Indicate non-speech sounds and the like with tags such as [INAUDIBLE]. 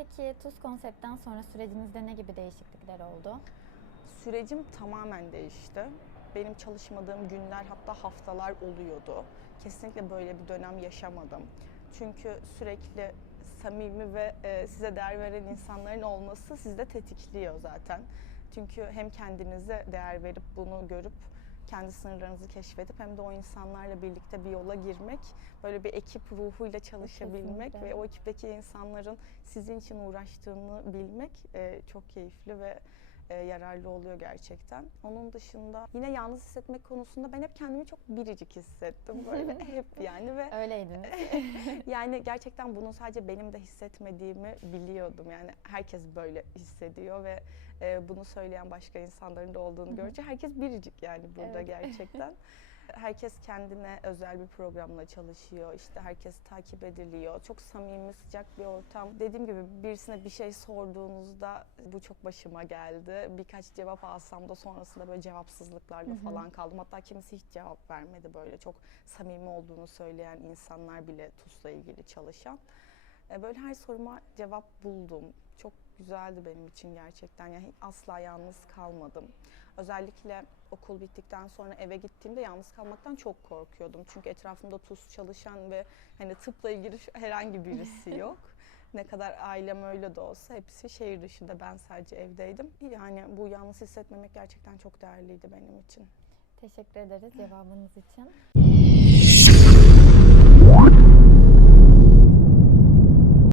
Peki TUS konseptten sonra sürecinizde ne gibi değişiklikler oldu? Sürecim tamamen değişti. Benim çalışmadığım günler hatta haftalar oluyordu. Kesinlikle böyle bir dönem yaşamadım. Çünkü sürekli samimi ve e, size değer veren insanların olması sizde tetikliyor zaten. Çünkü hem kendinize değer verip bunu görüp kendi sınırlarınızı keşfedip hem de o insanlarla birlikte bir yola girmek, böyle bir ekip ruhuyla çalışabilmek Kesinlikle. ve o ekipteki insanların sizin için uğraştığını bilmek e, çok keyifli ve e, yararlı oluyor gerçekten. Onun dışında yine yalnız hissetmek konusunda ben hep kendimi çok biricik hissettim böyle [LAUGHS] hep yani ve Öyleydiniz. [LAUGHS] yani gerçekten bunu sadece benim de hissetmediğimi biliyordum. Yani herkes böyle hissediyor ve e, bunu söyleyen başka insanların da olduğunu görünce herkes biricik yani burada Evet. gerçekten. [LAUGHS] Herkes kendine özel bir programla çalışıyor. İşte herkes takip ediliyor. Çok samimi, sıcak bir ortam. Dediğim gibi birisine bir şey sorduğunuzda bu çok başıma geldi. Birkaç cevap alsam da sonrasında böyle cevapsızlıklarla falan kaldım. Hatta kimisi hiç cevap vermedi böyle. Çok samimi olduğunu söyleyen insanlar bile TUS'la ilgili çalışan. E, Böyle her soruma cevap buldum. Çok güzeldi benim için gerçekten. Yani asla yalnız kalmadım. Özellikle okul bittikten sonra eve gittiğimde yalnız kalmaktan çok korkuyordum. Çünkü etrafımda TUS çalışan ve hani tıpla ilgili herhangi birisi [LAUGHS] yok. Ne kadar ailem öyle de olsa hepsi şehir dışında ben sadece evdeydim. Yani bu yalnız hissetmemek gerçekten çok değerliydi benim için. Teşekkür ederiz cevabınız için.